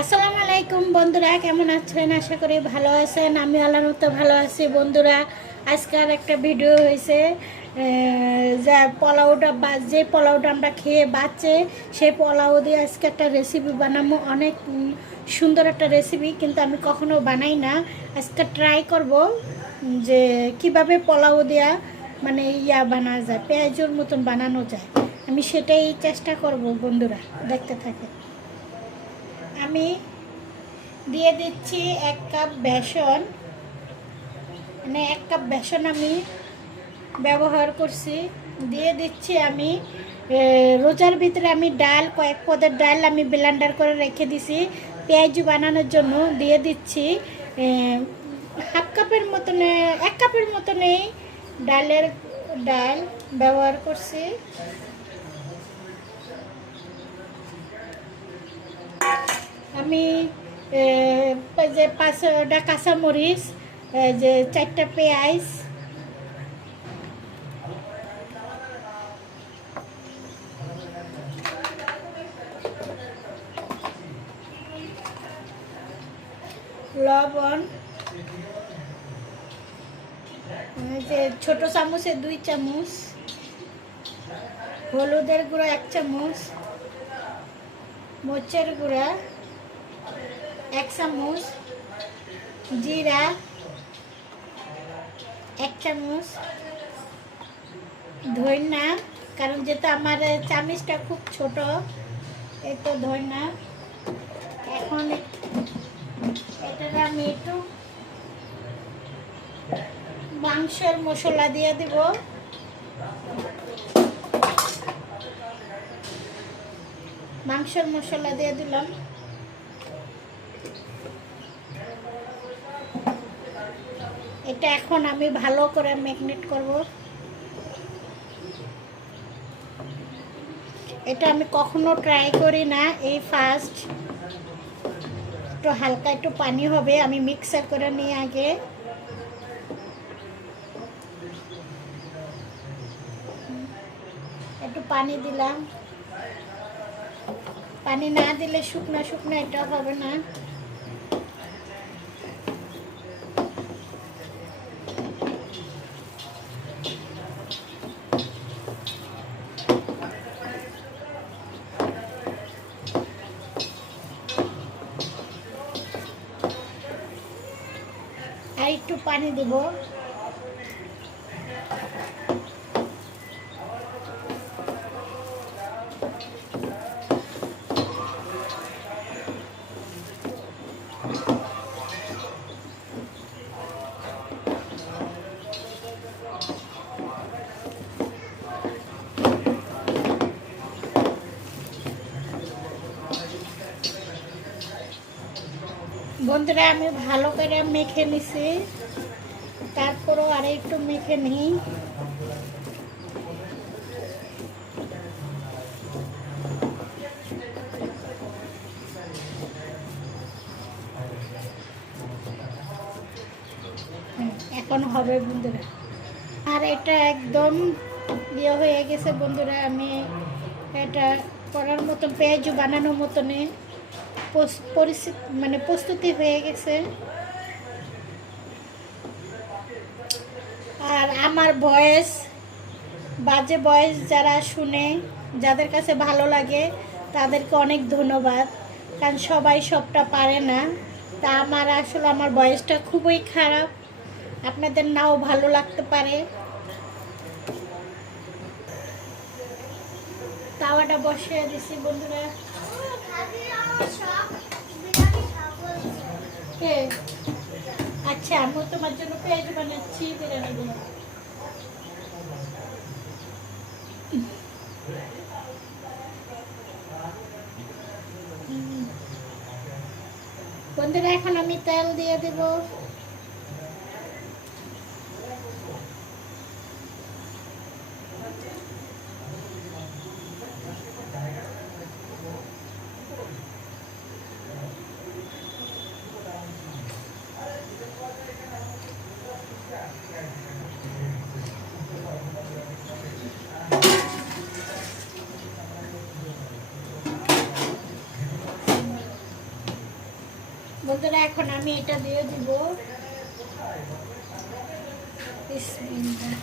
আসসালামু আলাইকুম বন্ধুরা, কেমন আছেন? আশা করি ভালো আছেন। আমি আল্লাহর মতো ভালো আছি বন্ধুরা। আজকাল একটা ভিডিও হয়েছে, যা পোলাওটা যে পোলাওটা আমরা খেয়ে বাঁচে, সেই পোলাও দিয়ে আজকে একটা রেসিপি বানাবো। অনেক সুন্দর একটা রেসিপি, কিন্তু আমি কখনো বানাই না। আজকে ট্রাই করব যে কিভাবে পোলাও দেওয়া মানে বানা যায়, পেঁয়াজের মতন বানানো যায়। আমি সেটাই চেষ্টা করব বন্ধুরা, দেখতে থাকে। আমি দিয়ে দিচ্ছি 1 কাপ বেসন, মানে 1 কাপ বেসন আমি ব্যবহার করছি। দিয়ে দিচ্ছি আমি রোজার ভিতরে আমি ডাল, কয়েক পদের ডাল আমি ব্লেন্ডার করে রেখে দিছি পেঁয়াজু বানানোর জন্য। দিয়ে দিচ্ছি 1/2 কাপের মতনে, 1 কাপের মতনই ডাল ব্যবহার করছি। আমি যে 5টা কাঁচামরিচ, যে 4টা পেঁয়াজ, লবণ, যে ছোট চামচে 2 চামচ, হলুদের গুঁড়ো 1 চামচ, মরিচের গুঁড়া 1 চামচ, জিরা 1 চামচ, ধইনা, কারণ যেহেতু আমার চামচটা খুব ছোট, এই তো ধইনা। এখন এটা আমি একটু মাংসের মশলা দিয়ে দিব। মাংসের মশলা দিয়ে দিলাম। এটা এখন আমি ভালো করে ম্যারিনেট করব। এটা আমি কখনো ট্রাই করি না, এই ফার্স্ট। একটু হালকা একটু পানি হবে, আমি মিক্সার করে নিয়ে আগে একটু পানি দিলাম। পানি না দিলে শুকনা শুকনা এটা হবে না। আর একটু পানি দেব। বন্ধুরা, আমি ভালো করে মেখে নিছি, তারপরও আর একটু মেখে নিই। এখন হবে বন্ধুরা। আর এটা একদম ইয়ে হয়ে গেছে বন্ধুরা। আমি এটা করার মতো, পেঁয়াজু বানানোর মতনে মানে প্রস্তুতি হয়ে গেছে। আর আমার ভয়েস, বাজে ভয়েস যারা শুনে, যাদের কাছে ভালো লাগে, তাদেরকে অনেক ধন্যবাদ, কারণ সবাই সবটা পারে না। তা আমার আসলে আমার ভয়েসটা খুবই খারাপ, আপনাদের নাও ভালো লাগতে পারে। তাওয়াটা বসিয়ে দিছি বন্ধুরা। আচ্ছা, আমি তোমার জন্য পেঁয়াজ বানাচ্ছি বিরিয়ানি দিয়ে। বন্ধুরা, এখন আমি তেল দিয়ে দেব। বন্ধুরা এখন আমি এটা দিয়ে দিব। বিসমিল্লাহ।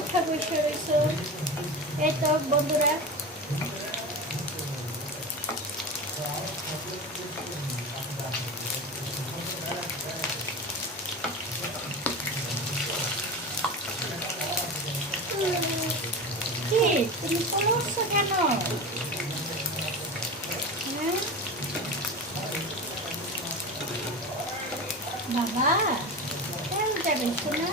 উঠা বসে রয়েছে। এই তো বন্ধুরা কি তুমি পড়ছো কেন? হ্যাঁ বাবা কেন যাবে শোনা?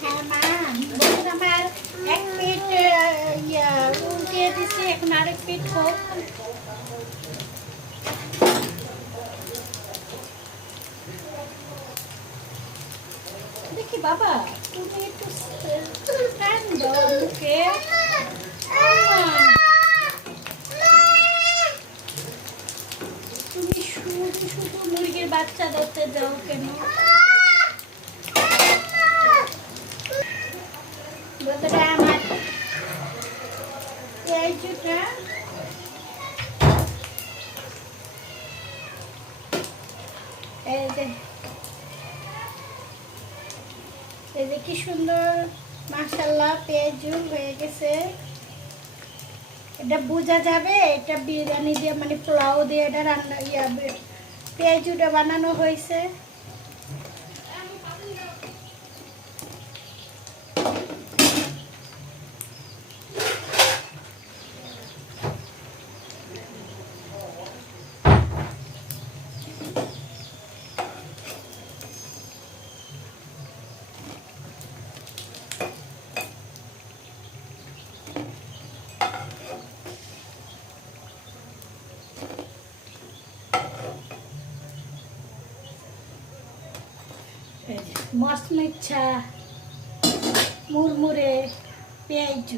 হ্যাঁ মা, বলুন আমার এক পিঠ উল্টিয়ে দিচ্ছি, এখন আরেক পিঠ হোক। দেখি বাবা তুমি একটু টান দাও মুখে। তুমি শুধু শুধু মুরগির বাচ্চা ধরতে যাও কেন? বন্ধুরা আমার পেঁয়াজটা এই যে কি সুন্দর মাশাআল্লাহ পেঁয়াজ হয়ে গেছে। এটা বোঝা যাবে এটা বিরিয়ানি দিয়ে মানে পোলাও দিয়ে এটা রান্না পেঁয়াজটা বানানো হয়েছে। মশমিচ্ছা মুরমুরে পেঁয়াজ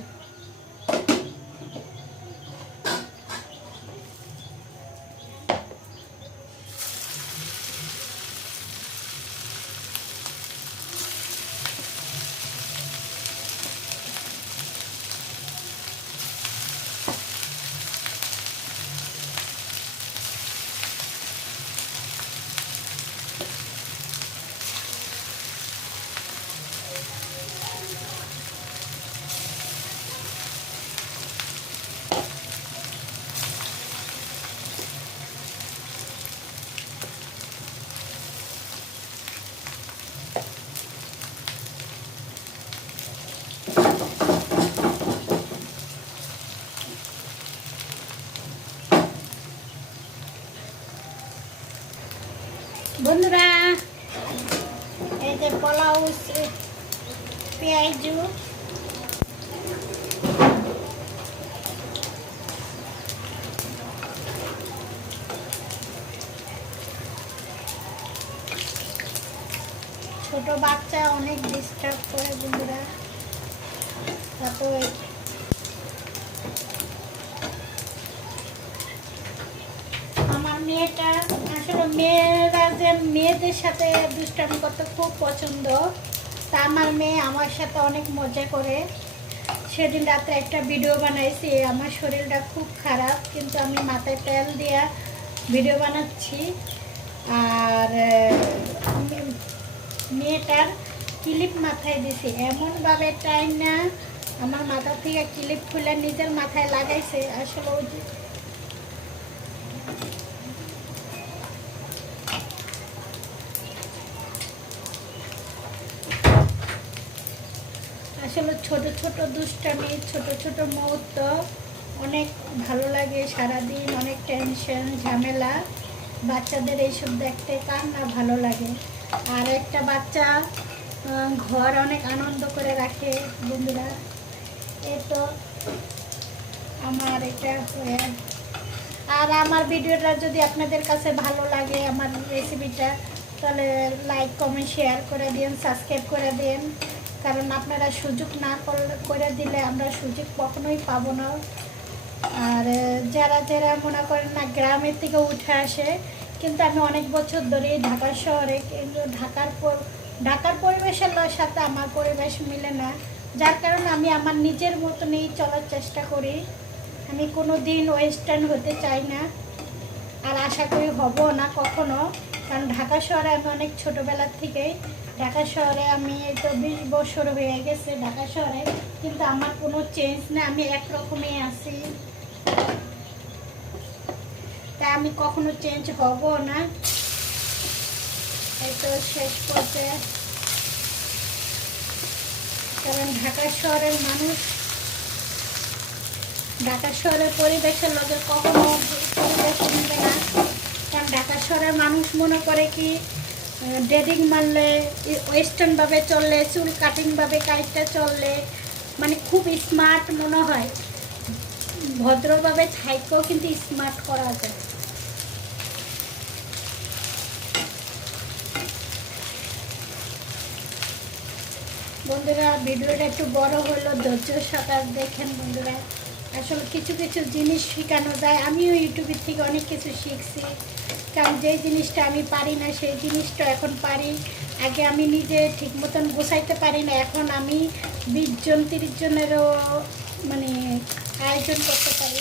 বন্ধুরা এই যে পোলাও পেঁয়াজ ছোট বাচ্চা অনেক ডিস্টার্ব করে বন্ধুরা। তারপর আমার মেয়েটা আসলে মেয়েরা যে মেয়েদের সাথে দুষ্টামি করতে খুব পছন্দ, তা আমার মেয়ে আমার সাথে অনেক মজা করে। সেদিন রাত্রে একটা ভিডিও বানাইছি, আমার শরীরটা খুব খারাপ কিন্তু আমি মাথায় তেল দিয়া ভিডিও বানাচ্ছি। আর মেয়েটার ক্লিপ মাথায় দিছি, এমনভাবে টাইম না আমার মাথা থেকে ক্লিপ খুলে নিজের মাথায় লাগাইছে। আসলে ওই যে আসলে ছোট ছোট দুষ্টামি, ছোট ছোট মুহূর্ত অনেক ভালো লাগে। সারাদিন অনেক টেনশন ঝামেলা, বাচ্চাদের এইসব দেখতে কার না ভালো লাগে। আর একটা বাচ্চা ঘর অনেক আনন্দ করে রাখে বন্ধুরা। এই তো আমার এটা হয়ে। আর আমার ভিডিওটা যদি আপনাদের কাছে ভালো লাগে, আমার রেসিপিটা, তাহলে লাইক কমেন্ট শেয়ার করে দিন, সাবস্ক্রাইব করে দিন। কারণ আপনারা সুযোগ না করে দিলে আমরা সুযোগ কখনোই পাবো না। আর যারা যারা মনে করেন না গ্রামের থেকে উঠে আসে, কিন্তু আমি অনেক বছর ধরে ঢাকা শহরে, কিন্তু ঢাকার পরিবেশের সাথে আমার পরিবেশ মিলে না, যার কারণে আমি আমার নিজের মতনই চলার চেষ্টা করি। আমি কোনো দিন ওয়েস্টার্ন হতে চাই না, আর আশা করি হব না কখনো। কারণ ঢাকা শহরে আমি অনেক ছোটোবেলার থেকেই, ঢাকা শহরে আমি এই তো 20 বছর হয়ে গেছে ঢাকা শহরে, কিন্তু আমার কোনো চেঞ্জ নেই, আমি একরকমই আছি। তাই আমি কখনো চেঞ্জ হব না। এই তো শেষ পর্যায়ে, কারণ ঢাকা শহরের মানুষ, ঢাকা শহরের পরিবেশের লোকের কখনো পরিবেশ মিলে না। কারণ ঢাকা শহরের মানুষ মনে করে কি ড্রেডিং মারলে, ওয়েস্টার্নভাবে চললে, চুল কাটিংভাবে কাইটটা চললে মানে খুব স্মার্ট মনে হয়। ভদ্রভাবে থাইকেও কিন্তু স্মার্ট করা যায়। বন্ধুরা ভিডিওটা একটু বড় হলো, ধৈর্যের সাথে দেখেন বন্ধুরা। আসলে কিছু কিছু জিনিস শেখানো যায়, আমিও ইউটিউবের থেকে অনেক কিছু শিখছি। কারণ যেই জিনিসটা আমি পারি না সেই জিনিসটা এখন পারি। আগে আমি নিজে ঠিক মতন গোছাইতে পারি না, এখন আমি 20 জন 30 জনেরও মানে আয়োজন করতে পারি।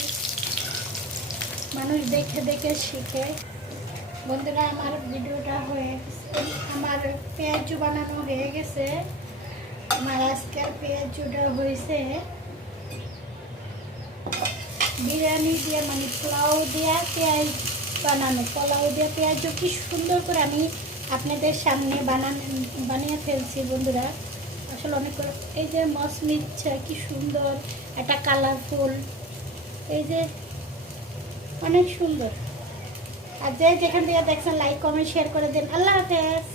মানুষ দেখে দেখে শিখে। বন্ধুরা আমার ভিডিওটা হয়ে গেছে, আমার পেঁয়াজু বানানো হয়ে গেছে। আমার আজকের পেঁয়াজুটা হয়েছে বিরিয়ানি দিয়ে, মানে পোলাও দিয়ে পেঁয়াজ বানানো, পোলাও দিয়ে পেঁয়াজ কি সুন্দর করে আমি আপনাদের সামনে বানিয়ে ফেলছি বন্ধুরা। আসলে অনেক করে এই যে মশমিচ্ছে কি সুন্দর একটা কালারফুল, এই যে অনেক সুন্দর। আর যে যেখান থেকে দেখছেন লাইক কমেন্ট শেয়ার করে দিন। আল্লাহ হাফেজ।